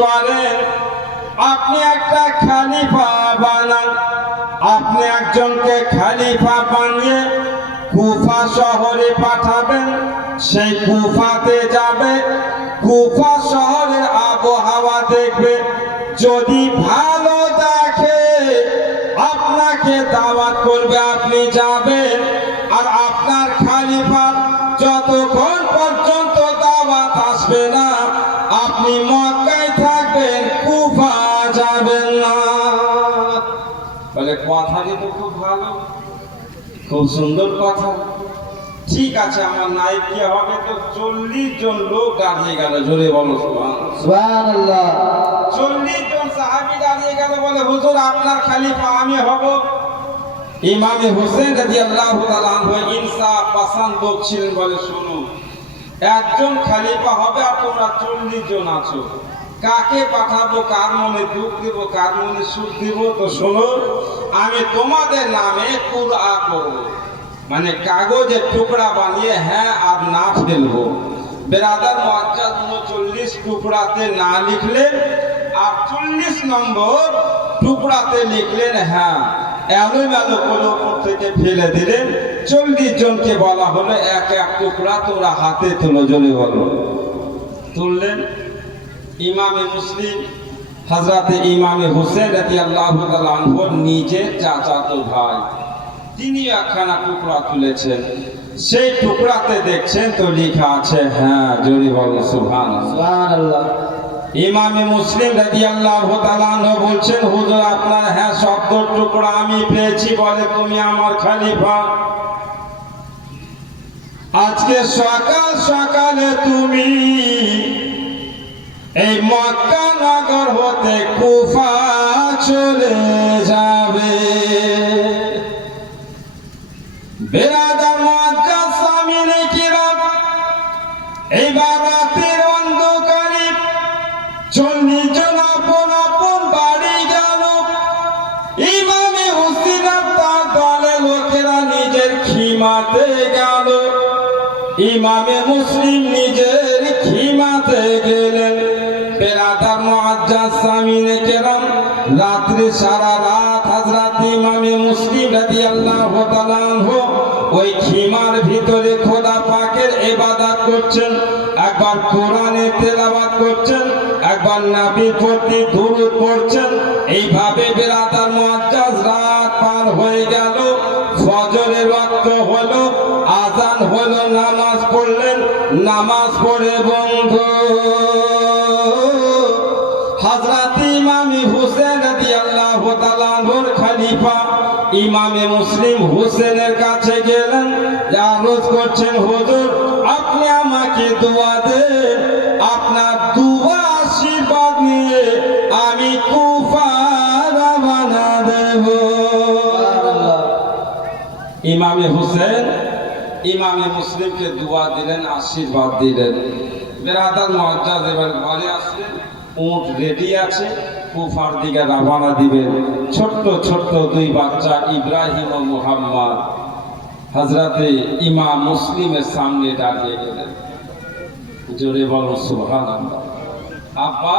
করেন আপনি একটা খলিফা বানান, আপনি একজনকে খলিফা বানিয়ে কুফা শহরে পাঠাবেন, সেই কুফাতে যাবে, কুফা শহরের আবহাওয়া দেখবে, যদি ভালো দেখে আপনাকে দাওয়াত করবে, আপনি যাবেন। আর আপনার খলিফার যতক্ষণ পর্যন্ত দাওয়াত আসবে না আপনি মক্কায় থাকবেন, কুফা যাবেন না। বলে কথাটি তো খুব ভালো, খুব সুন্দর কথা। ঠিক আছে, আমার নাইব কি হবে? তো 40 জন লোক দাঁড়িয়ে গেল, জোরে বলো সুবহানাল্লাহ। 40 জন সাহাবী দাঁড়িয়ে গেল, বলে হুজুর আপনার খলিফা আমি হব। ইমামে হোসেন রাদিয়াল্লাহু তাআলা আনহু ইনসাফ পছন্দ লোক ছিলেন, বলে শুনো, একজন খলিফা হবে আর তোমরা 40 জন আছো, কাকে পাঠাবো, কার মনে দুঃখ দেব, কার মনে সুখ দেব? তো শোনো, আমি তোমাদের নামে কুরআ করব, মানে কাগজের টুকরা বানিয়ে হ্যাঁ আর না ফেলবো। বেরাদার মুআজ্জাজ 39 টুকরাতে না লিখলেন, আর 40 নম্বর টুকরাতে লিখলেন হ্যাঁ, এলোমেলো করে উপর থেকে ফেলে দিলেন। 40 জনকে বলা হলো এক এক টুকরা তোমরা হাতে তোলো, জোরে বলো। তুললেন। ইমামে মুসলিম হযরতে ইমামে হোসেন রাদিয়াল্লাহু তাআলা আনহু নিজের চাচাতো ভাই, তিনি একখানা টুকরা তুলেছেন, সেই টুকরাতে দেখছেন তো লেখা আছে হ্যাঁ, জোরে বলো সুবহানাল্লাহ। ইমামে মুসলিম রাদিয়াল্লাহু তাআলা আনহু বলছেন হুজুর আপনার হ্যাঁ শব্দ টুকরা আমি পেয়েছি, বলে তুমি আমার খলিফা। আজকে সকাল সকালে তুমি এই মক্কা নগর হতে কুফা চলে যাবে। বেরাদার মুআজ্জাজ সামিনে কিরাম, এইবার রাতের অন্ধকারে 40 জন আপন আপন বাড়ি গেল। ইমামে হোসেন তার দলের লোকেরা নিজের খিমাতে গেল, ইমামে মুসলিম নিজের খিমাতে গেলেন। বেরাদার মুআজ্জাজ সামিনে কিরাম, রাত্রি সারা রাত হযরত ইমামে মুসলিম রাদিয়াল্লাহু তাআলা আনহু ওই খিমার ভিতরে খোদা পাকের ইবাদত করছেন, একবার কোরআনের তেলাওয়াত করছেন, একবার নবীর প্রতি দুরূদ পড়ছেন। এইভাবে বেরাদার মুআজ্জাজ রাত পার হয়ে গেল। ফজরের ওয়াক্ত হলো, আযান হলো, নামাজ পড়লেন। নামাজ পড়ে বন্ধ হযরত ইমামে হোসেন রাদিয়াল্লাহু তাআলা আনহুর খলিফা ইমামে মুসলিম হোসেনের কাছে গেলেন, আরজ করছেন হুজুর আপনি আমাকে দোয়া দেন, আপনার দোয়া আশীর্বাদ নিয়ে আমি কুফা রওনা দেব। ইমামে হোসেন ইমামে মুসলিমকে দোয়া দিলেন, আশীর্বাদ দিলেন। বেরাদার মুআজ্জাজ এবার ঘরে আসলেন, উট রেডি আছে, কুফার দিকে রওনা দিবেন। ছোট্ট ছোট্ট 2 বাচ্চা ইব্রাহিম ও মুহাম্মদ হযরতে ইমাম মুসলিমের সামনে দাঁড়িয়ে গেলেন, জোরে বলো সুবহানাল্লাহ। আব্বা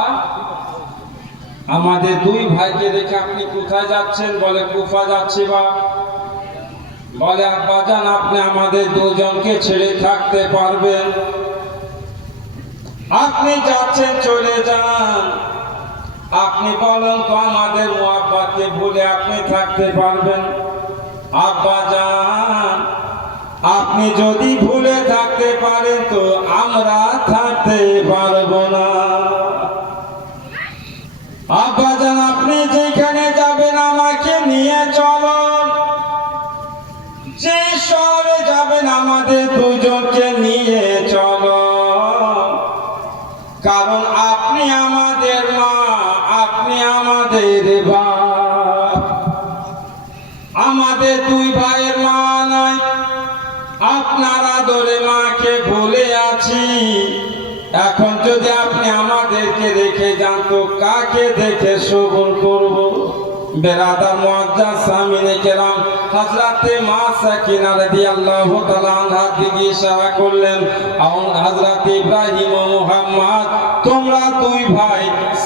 আমাদের 2 ভাইকে রেখে আপনি কোথায় যাচ্ছেন? বলে কুফা যাচ্ছি বা। বলে আব্বা জান আপনি আমাদের 2 জনকে ছেড়ে থাকতে পারবেন? আপনি যাচ্ছেন চলে যান, আপনি বলেন তো আমাদের মুহাব্বতকে ভুলে আপনি থাকতে পারবেন? আব্বা জান আপনি যদি ভুলে থাকতে পারেন তো আমরা থাকতে পারবো না। আব্বা জান আপনি যেখানে যাবেন আমাকে নিয়ে চলুন, যে শহরে যাবেন আমাদের 2 জনকে নিয়ে চলুন, কারণ আপনি আমাদের মা, আপনি আমাদের বাপ, আমাদের 2 ভাইয়ের মা নাই, আপনার আদরে মাকে ভুলে আছি। এখন যদি আপনি আমাদেরকে রেখে যান তো কাকে দেখে সবর করব? বেরাদার মুআজ্জাজ সামিনে কেরাম হযরতে মা সাকিনা রাদিয়াল্লাহু তাআলা আনহার দিকে ইশারা করলেন, হযরত ইব্রাহিম ও মুহাম্মদ তোমরা 2 ভাই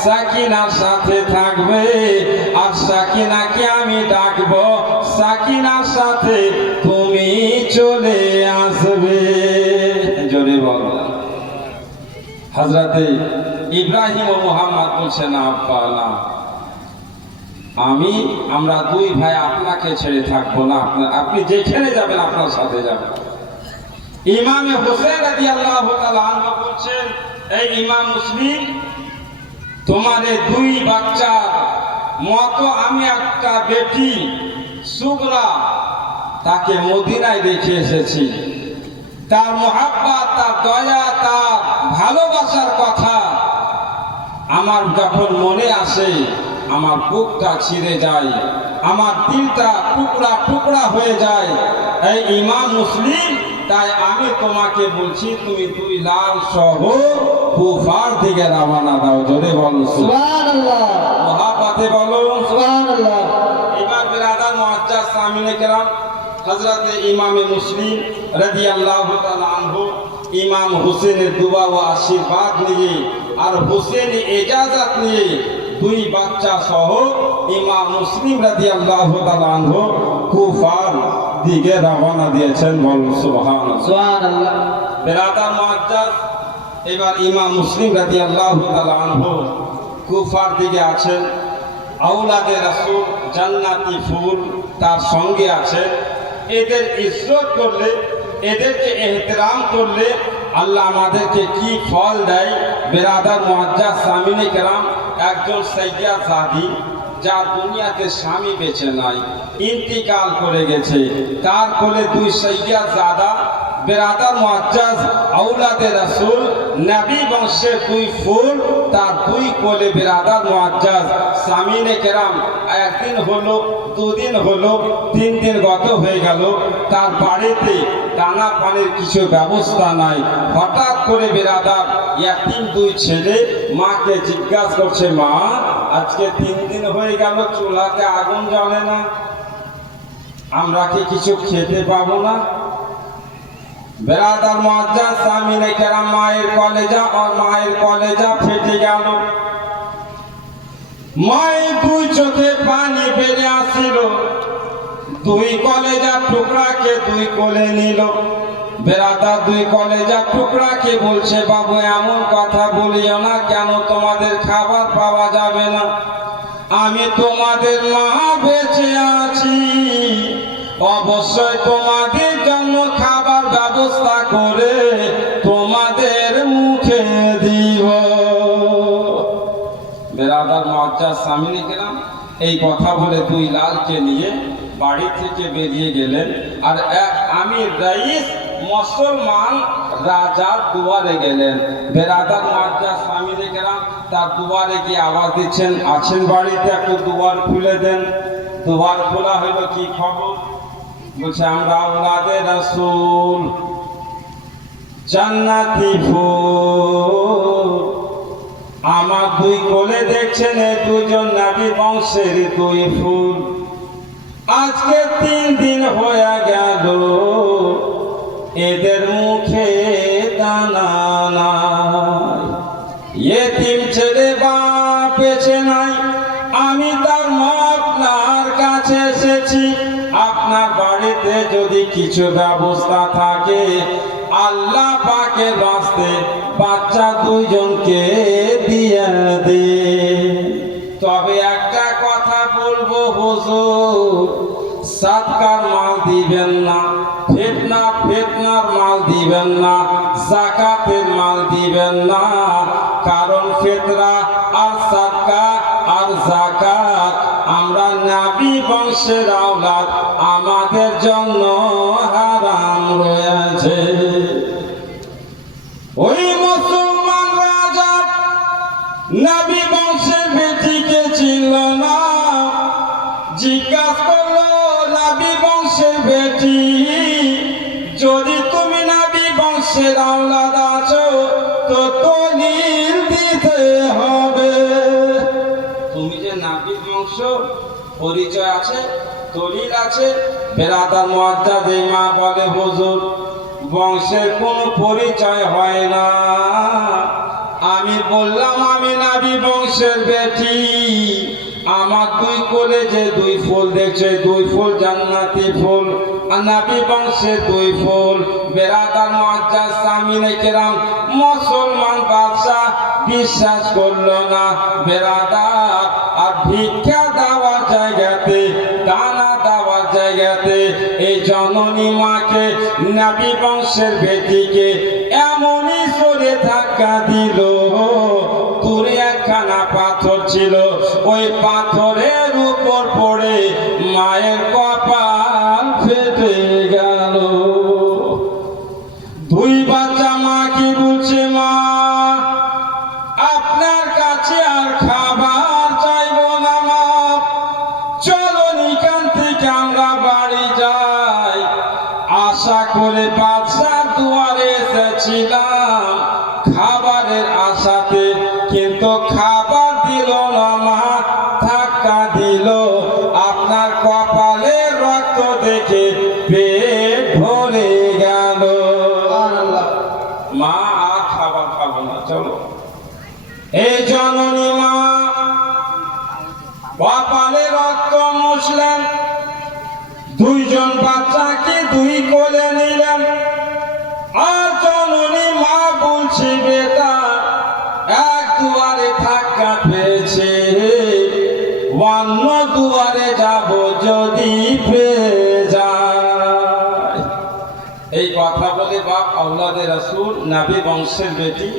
সাকিনার সাথে থাকবে, আর সাকিনাকে আমি ডাকবো, সাকিনার সাথে তুমি চলে আসবে। জোরে বললাম। হযরতে ইব্রাহিম ও মুহাম্মদ বলছেন, আব্বা না, আমরা দুই ভাই আপনাকে ছেড়ে থাকবো না, আপনি যেখানে যাবেন আপনার সাথে যাবেন। ইমামে হোসেন রাদিয়াল্লাহু তাআলা আনহু বলছেন, এই ইমাম মুসলিম, তোমাদের দুই বাচ্চার মতো আমি একটা বেটি সুগরা তাকে মদিনায় রেখে এসেছি। তার মুহাব্বত, তার দয়া, তার ভালোবাসার কথা আমার যখন মনে আসে, আমার বুকটা ছিঁড়ে যায়, আমার দিলটা টুকরা টুকরা হয়ে যায়। এই ইমাম মুসলিম, তাই আমি তোমাকে বলছি, তুমি দুই লাল সহ কুফার দিকে রওনা দাও। জোরে বলো সুবহানাল্লাহ, মহাপাতে বলো সুবহানাল্লাহ। এবার বিরাদার মুআজ্জাজ সামিনে কেরাম, হযরতে ইমামে মুসলিম রাদিয়াল্লাহু তাআলা আনহু ইমাম হোসেনের দুআ ও আশীর্বাদ নিয়ে আর হোসেনি ইজাজত নিয়ে দুই বাচ্চা সহ ইমাম মুসলিম রাদিয়াল্লাহু তাআলা আনহু কুফার দিকে রওনা দিয়েছেন। বলুন সুবহানাল্লাহ, সুবহানাল্লাহ। বিরাদার মুআজ্জাজ, এবার ইমাম মুসলিম রাদিয়াল্লাহু তাআলা আনহু কুফার দিকে আছেন। আওলাদে রাসূল জান্নাতি ফুল তার সঙ্গে আছেন। এদের ইজ্জত করলে, এদেরকে এহতেরাম করলে আল্লাহ আমাদেরকে কি ফল দেয়। বিরাদার মুআজ্জাজ সামিনে কেরাম, একজন সাইয়্যিদ জাদি যার দুনিয়াতে স্বামী বেঁচে নাই, ইন্তিকাল করে গেছে, তার কোলে দুই সাইয়্যিদ জাদা বিরাদার মুআজ্জাজ আওলাদে রাসূল নবী বংশের দুই ফুল, তার দুই কোলে বিরাদার মুআজ্জাজ সামিনে কেরাম। একদিন হলো, দুদিন হলো, 3 দিন গত হয়ে গেল, তার বাড়িতে দানা পানির কিছু ব্যবস্থা নাই। হঠাৎ করে বিরাদার ইয়াতিম দুই ছেলে মাকে জিজ্ঞাসা করছে, মা, আজকে 3 দিন হয়ে গেল চুলাতে আগুন জ্বলে না, আমরা কি কিছু খেতে পাবো না? বিরাদার মুআজ্জাজ সামিনে কেরাম, মায়ের কলেজা ফেটে গেল। মায়ের দুই চোখে পানি বেরিয়ে আসছিল, দুই কলেজার টুকরাকে দুই কোলে নিল। বিরাদার দুই কলেজার টুকরাকে বলছে, বাবু এমন কথা বলিও না, কেন তোমাদের খাবার পাওয়া যাবে না? আমি তোমাদের মা, বেঁচে আছি, অবশ্যই তোমাদের জন্য খাবার ব্যবস্থা করে তোমাদের মুখে দিব। বিরাদার মুআজ্জাজ সামিনে কেরাম এই কথা বলে দুই লালকে নিয়ে বাড়ি থেকে বেরিয়ে গেলেন। আর এক আমির রাইস মুসলমান রাজার দুয়ারে গেলেন। বিরাদার মুআজ্জাজ সামিনে কেরাম তার দুয়ারে গিয়ে আওয়াজ দিচ্ছেন, আছেন বাড়িতে, একটু দুয়ার খুলে দেন। দুয়ার খোলা হইল, কি খবর? বলছে, আমরা আওলাদে রাসূল জান্নাতি ফুল, আমার দুই কোলে দেখছেন এই দুজন নবী বংশের দুই ফুল। আজকে 3 দিন হয়ে গেল, এদের মুখে দানা নাই। ইতিম ছেলে বাপ বেঁচে নাই, আমি তার মা আপনার কাছে এসেছি। আপনার বাড়িতে যদি কিছু ব্যবস্থা থাকে, আল্লাহ পাকের বাস্তে বাচ্চা দুইজনকে দিয়ে দে। তবে একটা কথা বলবো হুজুর, সাদকার মাল দিবেন না, ফিতনার মাল দিবেন না, যাকাতের মাল দিবেন না। কারণ ফিতরা আর সাদকা আর যাকাত আমরা নবী বংশের আওলাদ, আমাদের জন্য হারাম রয়েছে। ওই মুসলমান রাজা নবী বংশের বেটিকে ছিল না, জিজ্ঞাসা করলো, নবী বংশের বেটি, যদি তুমি নবী বংশের আওলাদ আছো তো দলিল দিতে হবে। তুমি যে নবী বংশ, পরিচয় আছে, দলিল আছে। বিরাদার মুআজ্জাজ মা বলে, হুজুর, বংশের কোনো পরিচয় হয় না। আমি বললাম আমি নবী বংশ বংশের বেটি, আমার দুই কোলে যে দুই ফুল দেখছে, দুই ফুল জান্নাতি ফুল, নবী বংশের দুই ফুল। বেরাদার মুআজ্জাজ সামিনে কেরাম, মুসলমান বাদশা বিশ্বাস করলো না বেরাদার। আর ভিক্ষা দেওয়ার জায়গাতে, দানা দেওয়ার জায়গাতে এই জননী মাকে, নবী বংশের বেটিকে এমনই সরে ধাক্কা দিল। দূরে একখানা পাথর ছিল, ওই পাথরের উপর পড়ে মায়ের কপাল ফেটে গেল। দুই বাচ্চা মা কি বলছে, মা আপনার কাছে আর খাবার চাইবো না মা, চলো নিকান থেকে আমরা বাড়ি যাই। আশা করে বাদশার দুয়ারে এসেছিলাম খাবারের আশাতে, কিন্তু খাবার দিল না মা, ধাক্কা দিল। আপনার কপালে রক্ত দেখে পেট ভরে গেল। মা আর খাবার খাবো না, চলো। এই জননী মা কপালে রক্ত মুছলেন, দুইজন বাচ্চাকে দুই কোলে নিলেন। আর জননী মা বলছে, বেটা এক দুয়ারে ধাক্কা পেয়েছে, অন্য দুয়ারে যাব যদি পেয়ে যায়। এই কথা বলে বাপ আওলাদে রাসূল নবী বংশের বেটি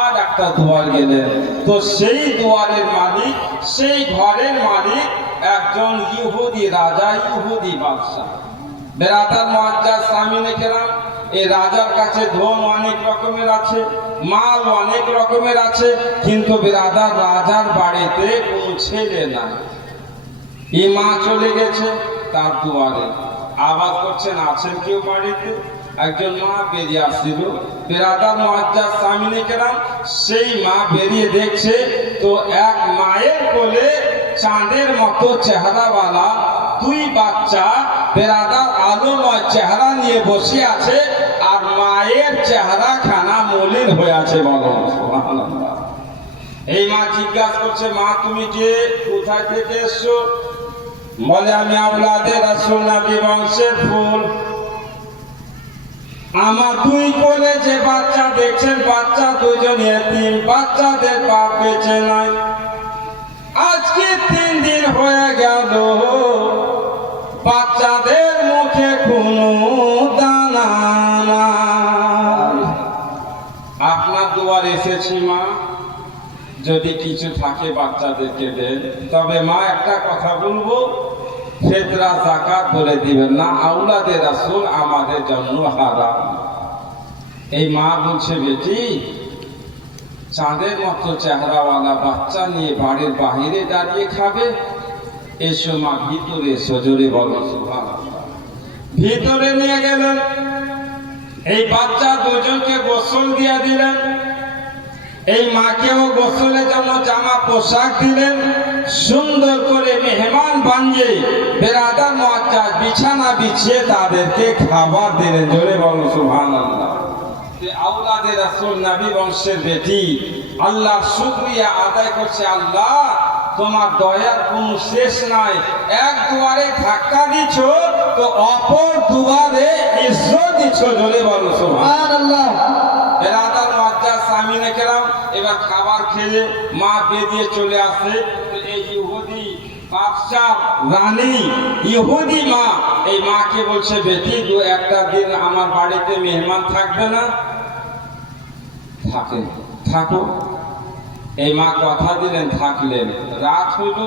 আর একটা দুয়ার গেলেন। তো সেই দুয়ারের মালিক, সেই ঘরের মালিক একজন ইহুদি রাজা, ইহুদি বাদশা। বেরাদার মুআজ্জাজ সামিনে কেরাম, এই রাজার কাছে ধন অনেক রকমের আছে, মাল অনেক রকমের আছে, কিন্তু বেরাদার রাজার বাড়িতে কোনো ছেলে নাই। এই মা চলে গেছে তার দুয়ারে, আওয়াজ করছেন আছেন কেউ বাড়িতে? একজন মা বেরিয়ে আসছিল। বেরাদার মুআজ্জাজ সামিনে কেরাম, সেই মা বেরিয়ে দেখছে তো এক মায়ের কোলে চাঁদের মতো চেহারাওয়ালা দুই বাচ্চা বেরাদার আলোময় চেহারা নিয়ে বসে আছে, আর মায়ের চেহারা খানা মলিন হয়ে আছে। বলো সুবহানাল্লাহ। এই মা জিজ্ঞাসা করছে, মা তুমি কে, কোথায় থেকে এসছো? বলে আমি আওলাদে রাসূল নবী বংশের ফুল। আমার দুই কোলে যে বাচ্চা দেখছেন, বাচ্চা দুজন এতিম, বাচ্চাদের বাপ বেঁচে নাই। আজকে 3 দিন হয়ে গেল, বাচ্চাদের মুখে কোনো দানা নাই। আপনার দুয়ারে এসেছি মা, যদি কিছু থাকে বাচ্চাদেরকে দেন। তবে মা একটা কথা বলবো, ফিতরা যাকাত বলে দিবেন না, আওলাদে রাসূল আমাদের জন্য হারাম। এই মা বলছে, বেটি চাঁদের মতো চেহারাওয়ালা বাচ্চা নিয়ে বাড়ির বাহিরে দাঁড়িয়ে খাবে? এসো মা ভিতরে এসো, জোরে বলো সুবহানাল্লাহ। ভিতরে নিয়ে গেলেন, এই বাচ্চা দুজনকে গোসল দিয়ে দিলেন, এই মাকেও গোসলের জন্য জামা পোশাক দিলেন, সুন্দর করে মেহমান বানিয়ে বেরাদার মুআজ্জাজ বিছানা বিছিয়ে তাদেরকে খাবার দিলেন। জোরে বলো সুবহানাল্লাহ। আওলাদে রাসূল নবী বংশের বেটি আল্লাহর শুকরিয়া আদায় করছে, আল্লাহ তোমার দয়ার কোনো শেষ নাই। এক দুয়ারে ধাক্কা দিচ্ছ তো অপর দুয়ারে ইজ্জত দিচ্ছ। জোরে বলো সুবহানাল্লাহ। বেরাদার মুআজ্জাজ সামিনে কেরাম, এবার খাবার খেলে মা বেরিয়ে চলে আসে। এই ইহুদি বাদশাহ রানী, ইহুদি মা এই মাকে বলছে, বেটি একটা দিন আমার বাড়িতে মেহমান থাকবে না? থাকে, থাকো। এই মা কথা দিলেন, থাকলেন। রাত হইল,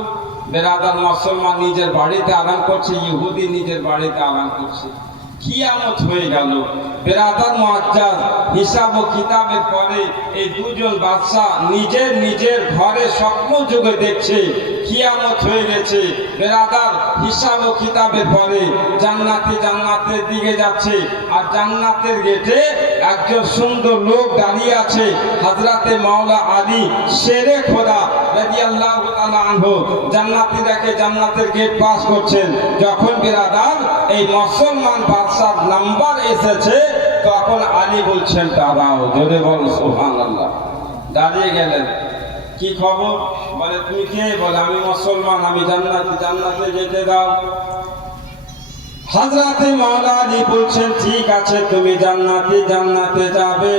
বেরাদার মুসলমান নিজের বাড়িতে আরাম করছে, ইহুদি নিজের বাড়িতে আরাম করছে। কিয়ামত হয়ে গেল। বেরাদার মুআজ্জাজ হিসাব ও কিতাবের পরে এই দুজন বাদশা নিজের নিজের ঘরে স্বপ্ন যুগে দেখছে কিয়ামত হয়ে গেছে। বেরাদার হিসাব ও কিতাবের পরে জান্নাতে জান্নাতের দিকে যাচ্ছে, আর জান্নাতের গেটে একজন সুন্দর লোক দাঁড়িয়ে আছে, হযরতে মাওলা আলী শেরে খোদা রাদিয়াল্লাহু তাআলা আনহু। জান্নাতীরাকে জান্নাতের গেট পাস করছেন। যখন বেরাদার এই মুসলমান বাদশার নাম্বার এসেছে, তখন আলী বলছেন দাঁড়াও। জোরে বল সুবহানাল্লাহ। দাঁড়িয়ে গেলেন। কি খবর? বলে তুমি কে? বলে আমি মুসলমান, আমি জান্নাতি, জান্নাতে যেতে দাও। হযরতে মাওলা আলী বলছেন ঠিক আছে, তুমি জান্নাতি, জান্নাতে যাবে,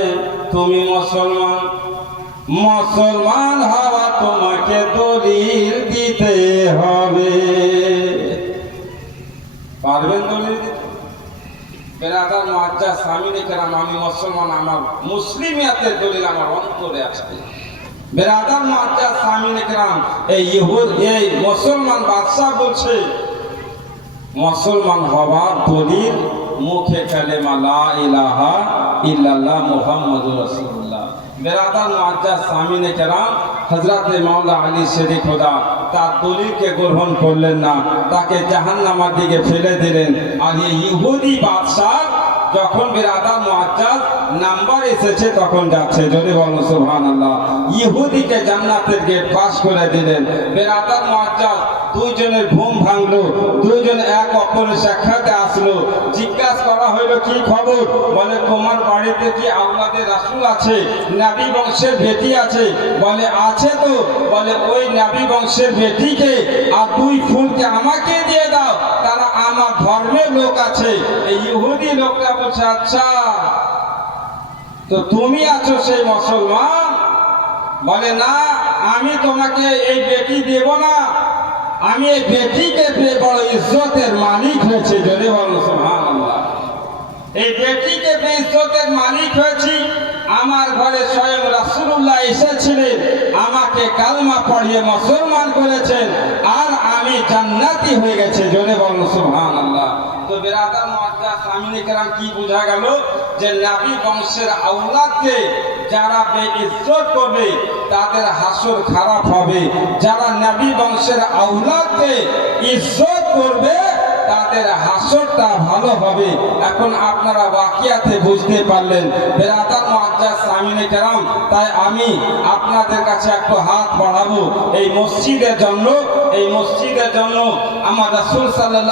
তুমি মুসলমান, মুসলমান হওয়া তোমাকে দলিল দিতে হবে। পারবেন দলিল দিতে? বেরাদার মুআজ্জাজ সামিনে কেরাম, আমি মুসলমান, আমার মুসলিমিয়াতের দলিল আমার অন্তরে আছে। বেরাদার মুআজ্জাজ সামিনে কেরাম, এই মুসলমান বাদশা বলছে মুসলমান হওয়ার দলিল মুখে কালেমা লা ইলাহা ইল্লাল্লাহ মুহাম্মাদুর রাসূলুল্লাহ। বেরাদার মুআজ্জাজ সামিনে কেরাম, হযরতে মাওলা আলী শেরে খোদা তার দলিলকে গ্রহণ করলেন না, তাকে জাহান্নামের দিকে ফেলে দিলেন। আর এই ইহুদি বাদশা যখন বেরাদার মুআজ্জাজ নাম্বার এসেছে তখন যাচ্ছে, যদি বলো সুবহানাল্লাহ, ইহুদিকে জান্নাতের গেট পাস করে দিলেন। বেরাদার মুআজ্জাজ দুইজনের ঘুম ভাঙলো, দুইজন এক অপরের সাক্ষাতে আসলো, জিজ্ঞাসা করা হইলো কি খবর? বলে তোমার বাড়িতে কি আওলাদে রাসূল আছে, নবী বংশের বেটি আছে? বলে আছে তো। বলে ওই নবী বংশের বেটিকে আর দুই ফুলকে আমাকে দিয়ে দাও, তারা আমার ধর্মের লোক আছে। এই ইহুদি লোকটা বলছে আচ্ছা, তো তুমি আছো সেই মুসলমান? বলে না, আমি তোমাকে এই বেটি দেব না, আমি এই বেটিকে পেয়ে বড় ইজ্জতের মালিক হয়েছে, যদি বলো সুবহানাল্লাহ। এই বেটিকে পেয়ে ইজ্জতের মালিক হয়েছি। আমার ঘরে স্বয়ং রাসূলুল্লাহ এসেছিলেন, আমাকে কালমা পড়িয়ে মুসলমান করেছেন, আর আমি জান্নাতি হয়ে গেছে, যদি বলো সুবহানাল্লাহ। তো বেরাদার মুআজ্জাজ সামিনে কেরাম, কি বোঝা গেল? যে নবী বংশের আওলাদকে যারা বেইজ্জত করবে তাদের হাসর খারাপ হবে, যারা নবী বংশের আওলাদকে ইজ্জত করবে তাদের হাসরটা ভালো হবে। এখন আপনারা ওয়াকিয়াতে বুঝতে পারলেন বেরাদার মুআজ্জাজ সামিনে কেরাম। তাই আমি আপনাদের কাছে একটু হাত বাড়াবো এই মসজিদের জন্য, এই মসজিদের জন্য। আমার রাসূল সাল্লাল্লাহু